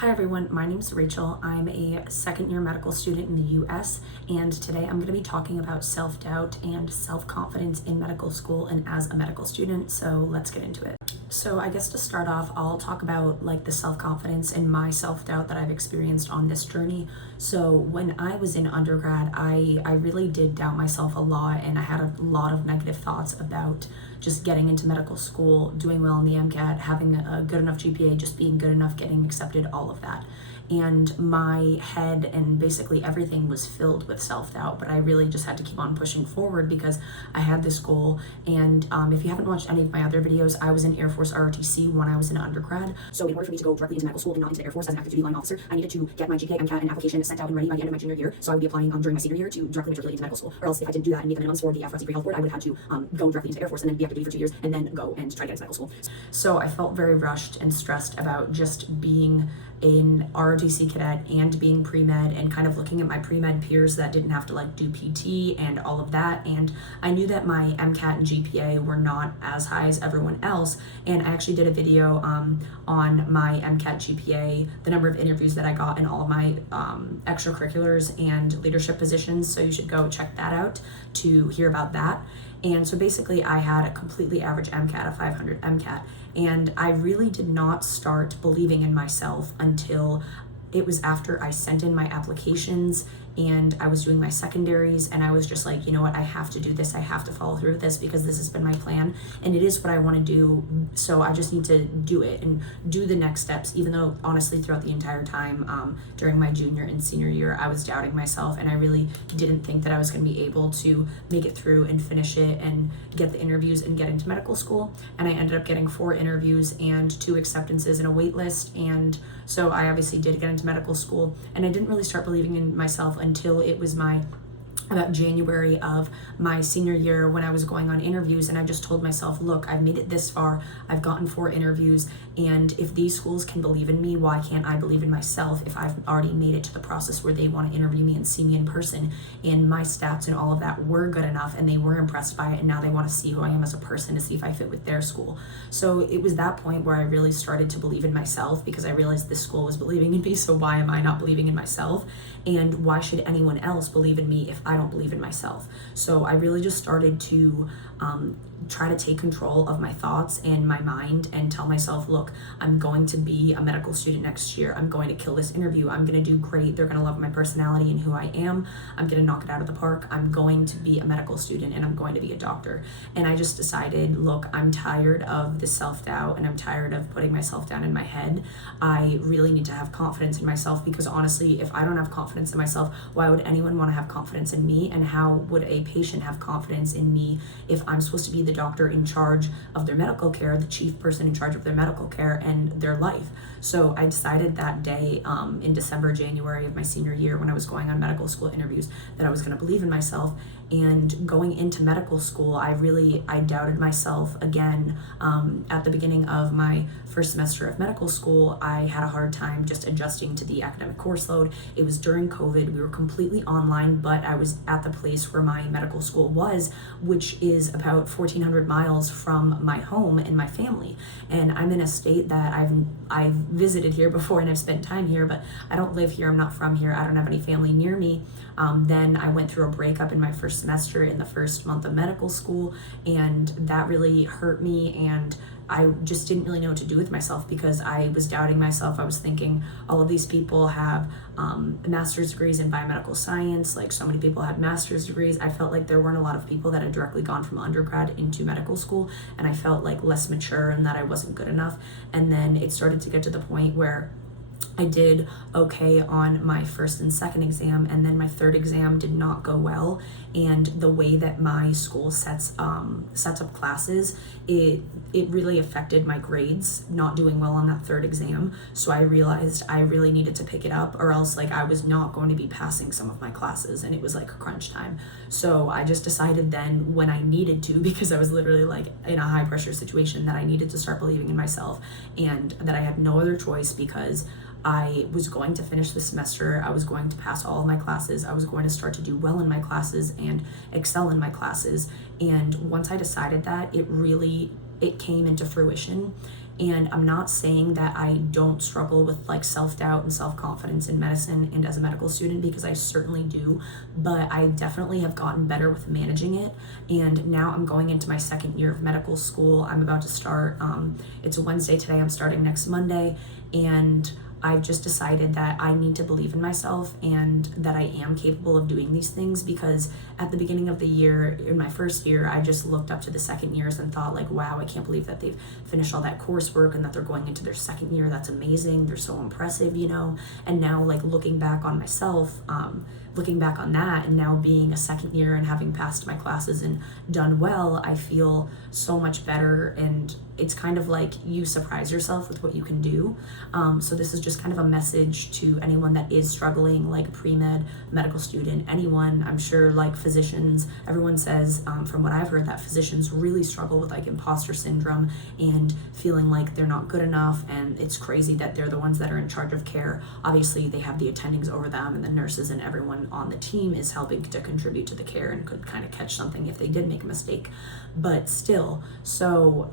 Hi everyone, my name is Rachel. I'm a second year medical student in the US, and today I'm going to be talking about self-doubt and self-confidence in medical school and as a medical student, so let's get into it. So I guess to start off, I'll talk about the self-confidence and my self-doubt that I've experienced on this journey. So when I was in undergrad, I really did doubt myself a lot, and I had a lot of negative thoughts about just getting into medical school, doing well in the MCAT, having a good enough GPA, just being good enough, getting accepted, all of that. And my head and basically everything was filled with self-doubt, but I really just had to keep on pushing forward because I had this goal. And if you haven't watched any of my other videos, I was in Air Force ROTC when I was in undergrad. So in order for me to go directly into medical school and not into the Air Force as an active duty line officer, I needed to get my GPA, MCAT, and application sent out and ready by the end of my junior year. So I would be applying during my senior year to directly matriculate into medical school. Or else if I didn't do that and meet the minimums for the FRC Health Board, I would have had to go directly into Air Force and then be active duty for 2 years and then go and try to get into medical school. So I felt very rushed and stressed about just being an ROTC cadet and being pre-med and kind of looking at my pre-med peers that didn't have to do PT and all of that. And I knew that my MCAT and GPA were not as high as everyone else. And I actually did a video on my MCAT GPA, the number of interviews that I got in all of my extracurriculars and leadership positions. So you should go check that out to hear about that. And so basically I had a completely average MCAT, a 500 MCAT, and I really did not start believing in myself until it was after I sent in my applications and I was doing my secondaries, and I was just like, you know what, I have to do this, I have to follow through with this because this has been my plan and it is what I want to do, so I just need to do it and do the next steps, even though honestly throughout the entire time during my junior and senior year I was doubting myself and I really didn't think that I was going to be able to make it through and finish it and get the interviews and get into medical school. And I ended up getting 4 interviews and 2 acceptances and a wait list, and so I obviously did get into medical school, and I didn't really start believing in myself until it was about January of my senior year when I was going on interviews, and I just told myself, look, I've made it this far, I've gotten 4 interviews, and if these schools can believe in me, why can't I believe in myself if I've already made it to the process where they want to interview me and see me in person, and my stats and all of that were good enough and they were impressed by it, and now they want to see who I am as a person to see if I fit with their school. So it was that point where I really started to believe in myself because I realized this school was believing in me, so why am I not believing in myself? And why should anyone else believe in me if I don't believe in myself? So I really just started to try to take control of my thoughts and my mind and tell myself, look, I'm going to be a medical student next year. I'm going to kill this interview. I'm going to do great. They're going to love my personality and who I am. I'm going to knock it out of the park. I'm going to be a medical student and I'm going to be a doctor. And I just decided, look, I'm tired of the self-doubt and I'm tired of putting myself down in my head. I really need to have confidence in myself, because honestly, if I don't have confidence in myself, why would anyone want to have confidence in me? And how would a patient have confidence in me if I'm supposed to be the doctor in charge of their medical care, the chief person in charge of their medical care and their life? So I decided that day in December, January of my senior year when I was going on medical school interviews that I was going to believe in myself. And going into medical school, I doubted myself again. At the beginning of my first semester of medical school, I had a hard time just adjusting to the academic course load. It was during COVID. We were completely online, but I was at the place where my medical school was, which is about 1,400 miles from my home and my family. And I'm in a state that I've visited here before and I've spent time here, but I don't live here. I'm not from here. I don't have any family near me. Then I went through a breakup in my first semester in the first month of medical school, and that really hurt me, and I just didn't really know what to do with myself because I was doubting myself. I was thinking all of these people have master's degrees in biomedical science, like so many people had master's degrees. I felt like there weren't a lot of people that had directly gone from undergrad into medical school, and I felt like less mature and that I wasn't good enough. And then it started to get to the point where I did okay on my first and second exam, and then my third exam did not go well. And the way that my school sets up classes, it really affected my grades, not doing well on that third exam. So I realized I really needed to pick it up, or else I was not going to be passing some of my classes, and it was crunch time. So I just decided then, when I needed to, because I was literally in a high pressure situation, that I needed to start believing in myself and that I had no other choice, because I was going to finish the semester. I was going to pass all of my classes. I was going to start to do well in my classes and excel in my classes. And once I decided that, it came into fruition. And I'm not saying that I don't struggle with like self-doubt and self-confidence in medicine and as a medical student, because I certainly do, but I definitely have gotten better with managing it. And now I'm going into my second year of medical school. I'm about to start, it's a Wednesday today, I'm starting next Monday, and I've just decided that I need to believe in myself and that I am capable of doing these things, because at the beginning of the year, in my first year, I just looked up to the second years and thought like, wow, I can't believe that they've finished all that coursework and that they're going into their second year. That's amazing. They're so impressive, you know? And now like looking back on myself, looking back on that and now being a second year and having passed my classes and done well, I feel so much better. And it's kind of like you surprise yourself with what you can do. So this is just kind of a message to anyone that is struggling, like pre-med, medical student, anyone. I'm sure like physicians, everyone says, from what I've heard, that physicians really struggle with like imposter syndrome and feeling like they're not good enough. And it's crazy that they're the ones that are in charge of care. Obviously they have the attendings over them, and the nurses and everyone on the team is helping to contribute to the care and could kind of catch something if they did make a mistake, but still. So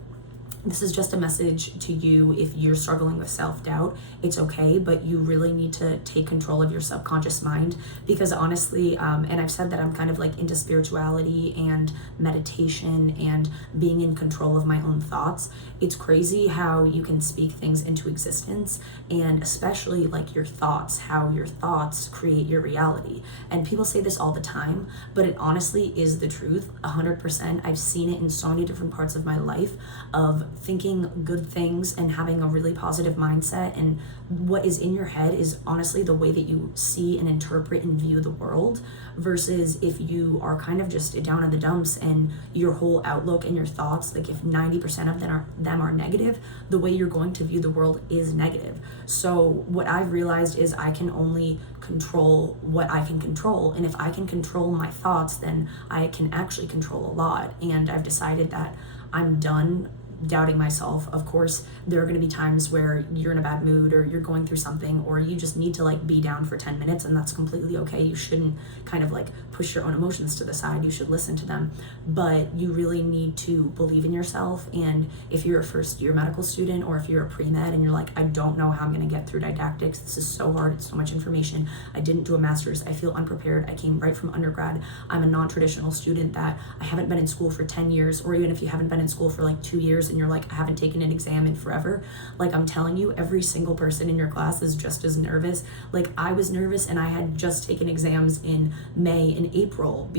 this is just a message to you. If you're struggling with self-doubt, it's okay, but you really need to take control of your subconscious mind, because honestly, and I've said that I'm kind of like into spirituality and meditation and being in control of my own thoughts. It's crazy how you can speak things into existence, and especially like your thoughts, how your thoughts create your reality. And people say this all the time, but it honestly is the truth, 100%. I've seen it in so many different parts of my life of thinking good things and having a really positive mindset, and what is in your head is honestly the way that you see and interpret and view the world, versus if you are kind of just down in the dumps and your whole outlook and your thoughts, like if 90% of them are negative, the way you're going to view the world is negative. So what I've realized is I can only control what I can control, and if I can control my thoughts, then I can actually control a lot. And I've decided that I'm done doubting myself. Of course, there are going to be times where you're in a bad mood or you're going through something, or you just need to like be down for 10 minutes, and that's completely okay. You shouldn't kind of like push your own emotions to the side. You should listen to them, but you really need to believe in yourself. And if you're a first year medical student, or if you're a pre-med and you're like, I don't know how I'm going to get through didactics, this is so hard, it's so much information, I didn't do a master's, I feel unprepared, I came right from undergrad, I'm a non-traditional student that I haven't been in school for 10 years, or even if you haven't been in school for like 2 years and you're like, I haven't taken an exam in forever, like I'm telling you, every single person in your class is just as nervous. Like I was nervous, and I had just taken exams in May and April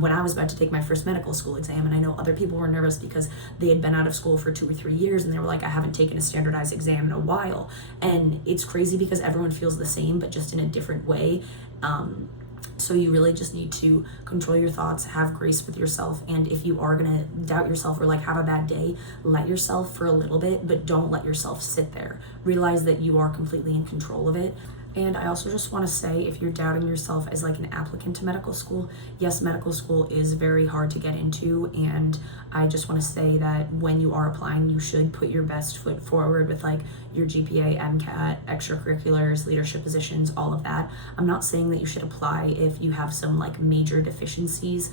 when I was about to take my first medical school exam, and I know other people were nervous because they had been out of school for 2 or 3 years, and they were like, I haven't taken a standardized exam in a while. And it's crazy because everyone feels the same, but just in a different way. So you really just need to control your thoughts, have grace with yourself, and if you are gonna doubt yourself or like have a bad day, let yourself for a little bit, but don't let yourself sit there. Realize that you are completely in control of it. And I also just want to say, if you're doubting yourself as like an applicant to medical school, yes, medical school is very hard to get into, and I just want to say that when you are applying, you should put your best foot forward with like your GPA, MCAT, extracurriculars, leadership positions, all of that. I'm not saying that you should apply if you have some like major deficiencies,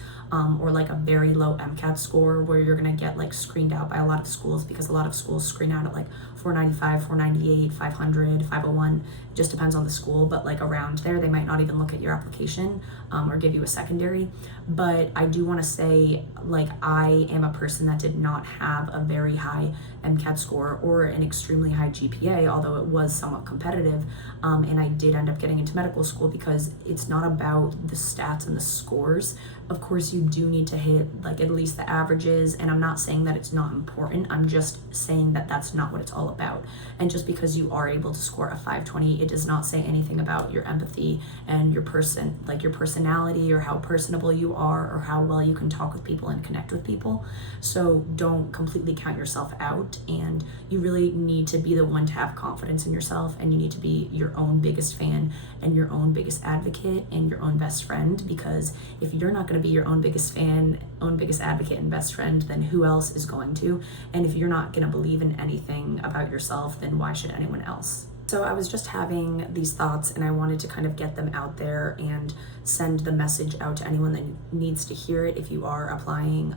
or like a very low MCAT score where you're gonna get like screened out by a lot of schools, because a lot of schools screen out at like 495, 498, 500, 501, just depends on the school, but like around there, they might not even look at your application or give you a secondary. But I do want to say, like, I am a person that did not have a very high MCAT score or an extremely high GPA, although it was somewhat competitive, and I did end up getting into medical school because it's not about the stats and the scores. Of course, you do need to hit like at least the averages, and I'm not saying that it's not important, I'm just saying that that's not what it's all about. And just because you are able to score a 520, it does not say anything about your empathy and your personality, or how personable you are, or how well you can talk with people and connect with people. So don't completely count yourself out, and you really need to be the one to have confidence in yourself, and you need to be your own biggest fan and your own biggest advocate and your own best friend, because if you're not going to be your own biggest fan, own biggest advocate and best friend, then who else is going to? And if you're not going to believe in anything about yourself, then why should anyone else? So I was just having these thoughts and I wanted to kind of get them out there and send the message out to anyone that needs to hear it if you are applying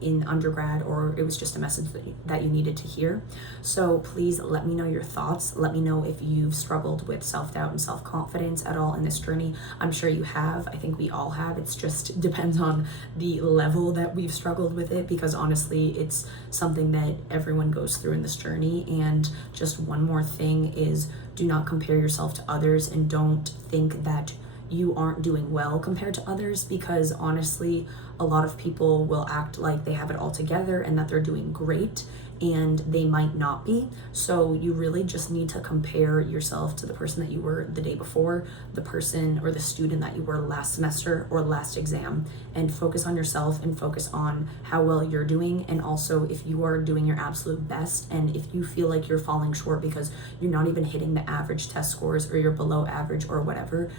in undergrad, or it was just a message that you needed to hear. So please let me know your thoughts. Let me know if you've struggled with self-doubt and self-confidence at all in this journey. I'm sure you have. I think we all have. It's just depends on the level that we've struggled with it, because honestly, it's something that everyone goes through in this journey. And just one more thing is, do not compare yourself to others, and don't think that you aren't doing well compared to others, because honestly, a lot of people will act like they have it all together and that they're doing great, and they might not be. So you really just need to compare yourself to the person that you were the day before, the person or the student that you were last semester or last exam, and focus on yourself and focus on how well you're doing. And also, if you are doing your absolute best and if you feel like you're falling short because you're not even hitting the average test scores, or you're below average or whatever,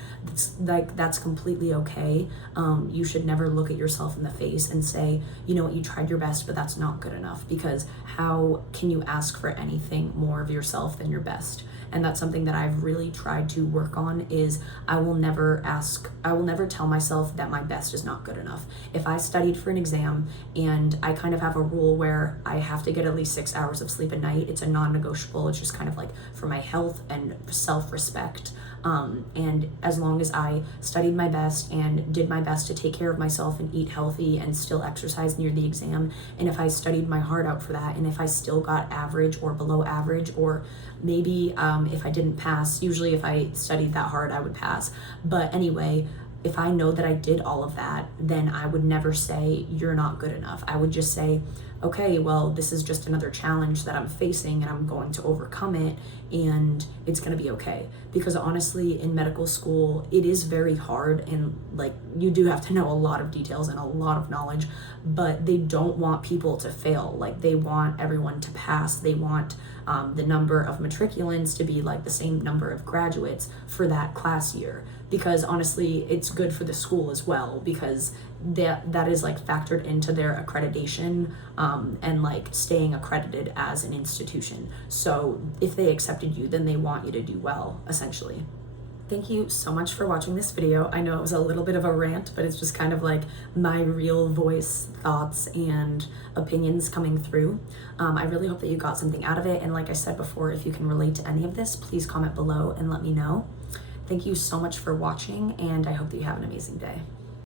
that's completely okay. You should never look at yourself in the face and say, you know what, you tried your best, but that's not good enough, because how can you ask for anything more of yourself than your best? And that's something that I've really tried to work on, is I will never tell myself that my best is not good enough. If I studied for an exam and I kind of have a rule where I have to get at least 6 hours of sleep a night, it's a non-negotiable. It's just kind of like for my health and self-respect. And as long as I studied my best and did my best to take care of myself and eat healthy and still exercise near the exam, and if I studied my heart out for that, and if I still got average or below average, or maybe if I didn't pass, usually if I studied that hard, I would pass. But anyway, if I know that I did all of that, then I would never say you're not good enough. I would just say, okay, well, this is just another challenge that I'm facing and I'm going to overcome it, and it's going to be okay. Because honestly, in medical school, it is very hard, and like, you do have to know a lot of details and a lot of knowledge, but they don't want people to fail. Like, they want everyone to pass. They want the number of matriculants to be like the same number of graduates for that class year, because honestly, it's good for the school as well, because that is like factored into their accreditation and like staying accredited as an institution. So if they accepted you, then they want you to do well, essentially. Thank you so much for watching this video. I know it was a little bit of a rant, but it's just kind of like my real voice, thoughts, and opinions coming through. I really hope that you got something out of it. And like I said before, if you can relate to any of this, please comment below and let me know. Thank you so much for watching, and I hope that you have an amazing day.